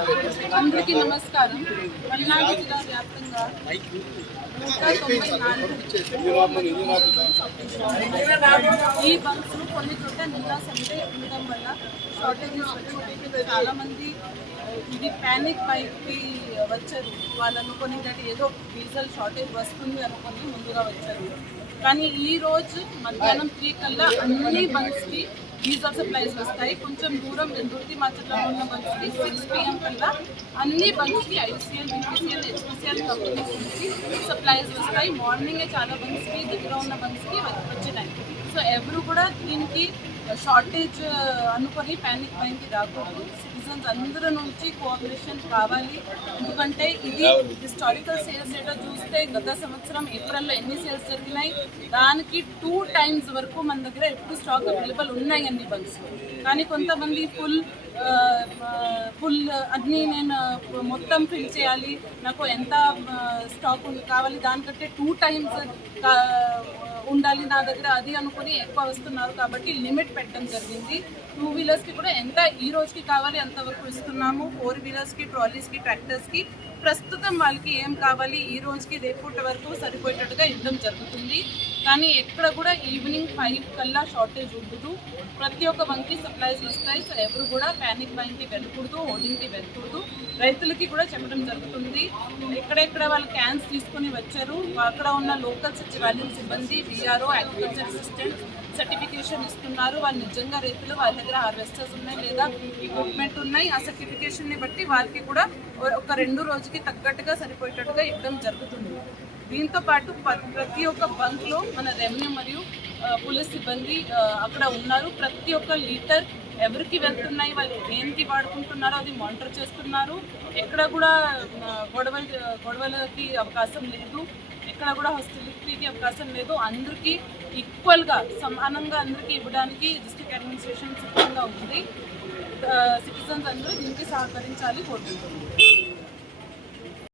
అందరికీ నమస్కారం. పల్నాడు జిల్లా వ్యాప్తంగా 194 ఈ బంక్స్ కొన్ని చోట్ల నిన్న సండే ఉండడం వల్ల షార్టేజెస్ వచ్చాయి. చాలామంది ఇది ప్యానిక్ బైక్కి వచ్చారు. వాళ్ళు అనుకుని ఏదో డీజిల్ షార్టేజ్ వస్తుంది అనుకుని ముందుగా వచ్చారు. కానీ ఈ రోజు మధ్యాహ్నం 3 కల్లా అన్ని బంక్స్కి డీజిల్ సప్లైస్ వస్తాయి. కొంచెం దూరం దుర్తి మార్కెట్లో ఉన్న బంక్స్కి 6 PM కల్లా అన్ని బంక్స్కి ఐసీఎల్, బీపీసీఎల్, హెచ్పీసీఎల్ కంపెనీస్ నుంచి సప్లైస్ వస్తాయి. మార్నింగే చాలా బంక్స్కి దగ్గర ఉన్న బంక్స్కి వచ్చినాయి. సో ఎవరు కూడా దీనికి షార్టేజ్ అనుకొని ప్యానిక్ బైంగ్కి రాకూడదు. సిటిజన్స్ అందరి నుంచి కోఆపరేషన్ కావాలి. ఎందుకంటే ఇది హిస్టారికల్ సేల్స్ డేటా చూస్తే గత సంవత్సరం ఏప్రిల్లో ఎన్ని సేల్స్ జరిగినాయి, దానికి 2 times వరకు మన దగ్గర ఎప్పుడు స్టాక్ అవైలబుల్ ఉన్నాయి అన్ని బంక్స్. కానీ కొంతమంది ఫుల్ అన్నీ నేను మొత్తం ఫిల్ చేయాలి, నాకు ఎంత స్టాక్ కావాలి దానికంటే 2 times ఉండాలి నా దగ్గర అది అనుకుని ఎక్కువ వస్తున్నారు. కాబట్టి లిమిట్ పెట్టడం జరిగింది. 2 వీలర్స్కి కూడా ఎంత ఈ రోజుకి కావాలి అంతవరకు ఇస్తున్నాము. 4 వీలర్స్కి, ట్రాలీస్కి, ట్రాక్టర్స్కి ప్రస్తుతం వాళ్ళకి ఏం కావాలి ఈ రోజుకి రేపటి వరకు సరిపోయేటట్టుగా ఇవ్వడం జరుగుతుంది. కానీ ఎక్కడ కూడా ఈవినింగ్ 5 కల్లా షార్టేజ్ ఉండదు. ప్రతి ఒక్క బంక్కి సప్లైస్ వస్తాయి. సో ఎవరు కూడా ప్యానిక్ బైంగ్కి వెళ్ళకూడదు, హోర్డింగ్కి వెళ్ళకూడదు. రైతులకి కూడా చెప్పడం జరుగుతుంది. ఎక్కడెక్కడ వాళ్ళు క్యాన్స్ తీసుకొని వచ్చారు, అక్కడ ఉన్న లోకల్ సచివాలయం సిబ్బంది, వీఆర్ఓ, అగ్రికల్చర్ అసిస్టెంట్ సర్టిఫికేషన్ ఇస్తున్నారు. వాళ్ళు నిజంగా రైతులు వాళ్ళ దగ్గర హార్వెస్టర్స్ ఉన్నాయి లేదా ఎక్విప్మెంట్ ఉన్నాయి. ఆ సర్టిఫికేషన్ని బట్టి వాళ్ళకి కూడా ఒక 2 రోజుకి తగ్గట్టుగా సరిపోయేటట్టుగా ఇవ్వడం జరుగుతుంది. దీంతో పాటు ప్రతి ఒక్క బంక్లో మన రెవెన్యూ మరియు పోలీస్ సిబ్బంది అక్కడ ఉన్నారు. ప్రతి ఒక్క లీటర్ ఎవరికి వెళ్తున్నాయి, వాళ్ళు దేనికి వాడుకుంటున్నారో అది మానిటర్ చేస్తున్నారు. ఎక్కడ కూడా గొడవలకి అవకాశం లేదు, ఎక్కడ కూడా హాస్టిలిటీకి అవకాశం లేదు. అందరికీ ఈక్వల్గా సమానంగా అందరికీ ఇవ్వడానికి డిస్ట్రిక్ట్ అడ్మినిస్ట్రేషన్ సిద్ధంగా ఉంది. సిటిజన్స్ అందరూ దీనికి సహకరించాలి కోరుకుంటున్నారు.